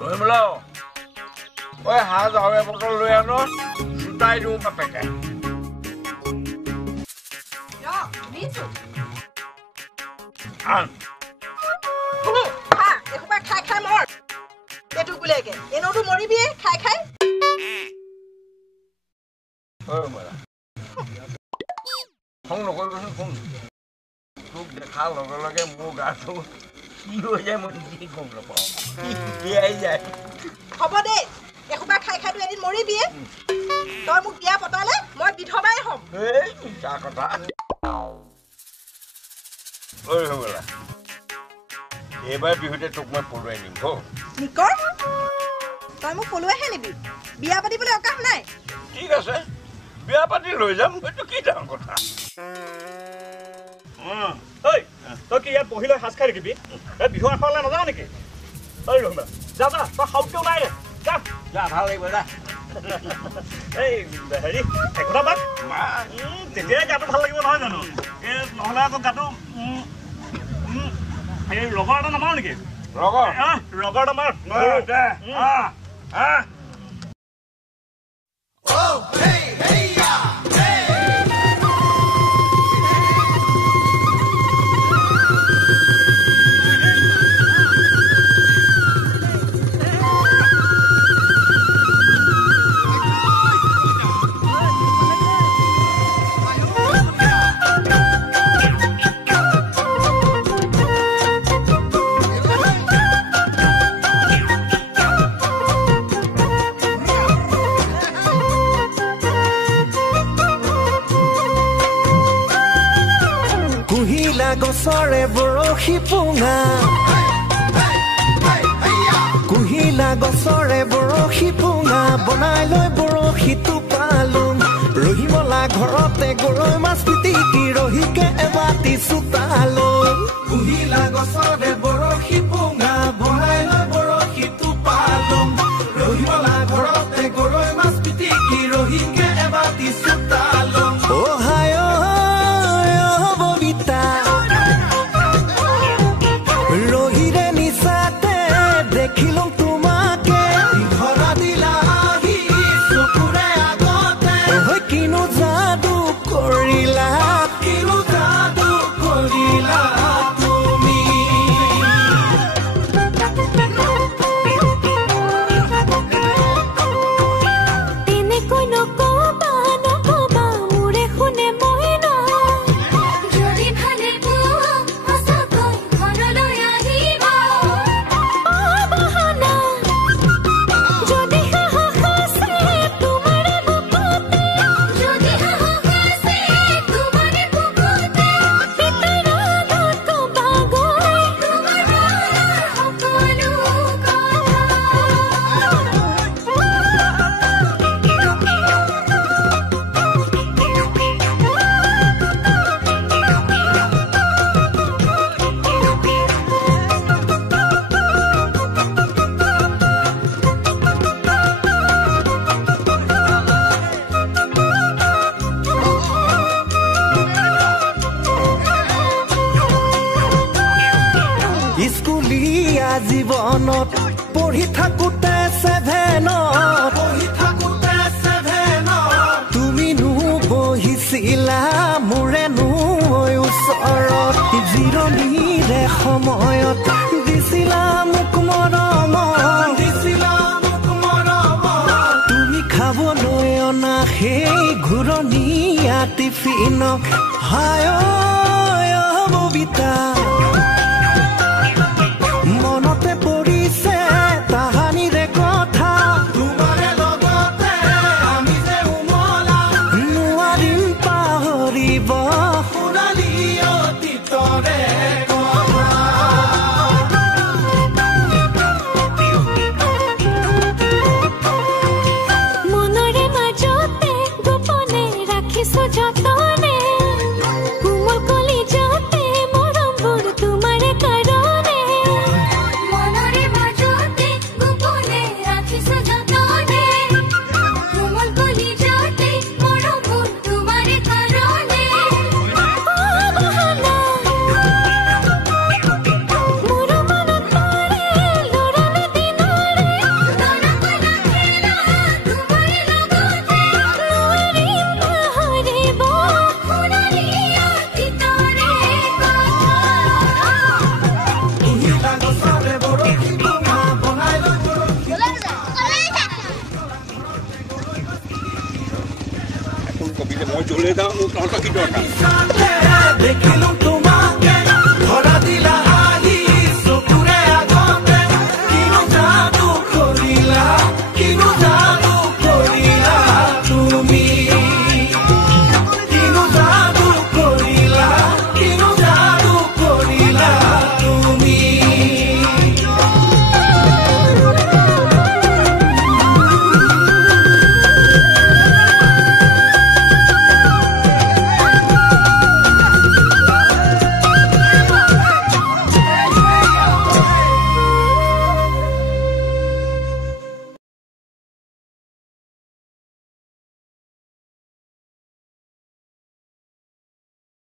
ৰহিমলা ঐ হাজ হৰে বটল লৈ আন জোতাই দিওঁ বাপেকে আন খাই খাই মৰ এইটো গুলেগে এনেওতো মৰিবিয়ে খাই খাই খং নকৰিবচোন খং তোক দেখাৰ লগে লগে মোৰ গাটো কি হৈ যায় মই নিজে গম নাপাওঁ বিয়াই যায় হ'ব দে এসোপা খাই খাইতো এদিন মৰিবিয়ে তই মোক বিয়া পতালে মই বিধৱাই হ'ম এই মিছা কথা ঐ ৰহিমলা এইবাৰ বিহুতে তোক মই পলুৱাই নিম হ নিকৰ তই মোক পলুৱাইহে নিবি বিয়া পাতিবলৈ অকাশ নাই ঠিক আছে বিয়া পাতি লৈ যাম এইটো কি ডাঙৰ কথা ঐ তই কি ইয়াত বহি লৈ সাজ খাই থাকিবি এই বিহু আখৰলৈ নাযাওঁ নেকি ঐ ৰহিমলা যা যা তই সাউতকেও নাই দে যা যা ভাল লাগিব যা এই হেৰি একোটা বাক তেতিয়াই গাটো ভাল লাগিব নহয় জানো এই নহ'লে আকৌ গাটো এই ৰগৰ এটা নামাৰো নেকি ৰগৰ এটা মাৰ গছৰে বৰশী পোঙা কুহিলা গছৰে বৰশী পোঙা বনাই লৈ বৰশীটো পালোঁ ৰহিমলা ঘৰতে গৰৈ মাছ পিটিকি ৰহিকে এবাতি চোতালোঁ কুহিলা গছৰে বৰশী পোঙা বনাই লৈ বৰশীটো পালোঁ ৰহিমলা ঘৰতে গৰৈ মাছ পিটিকি ৰহিকে এবাতি চোতালোঁ জীৱনত পঢ়ি থাকোতে তুমিনো বহিছিলা মোৰেনো ওচৰত জিৰণিৰে সময়ত দিছিলা মোক মৰম তুমি খাবলৈ অনা সেই ঘূৰণীয়া টিফিনক হায় ববিতা মনতে পৰিছে তাহানিৰে কথা তোমাৰে লগতে আমি যে উমলা নোৱাৰিম পাহৰিব সোণালী অতীতৰে মনৰে মাজতে গোপনে ৰাখিছো যতনে কোমল কলিজাতে মৰমবোৰ লৈ যাওঁ মোক তহঁতৰ কি দৰকাৰ দেখিলো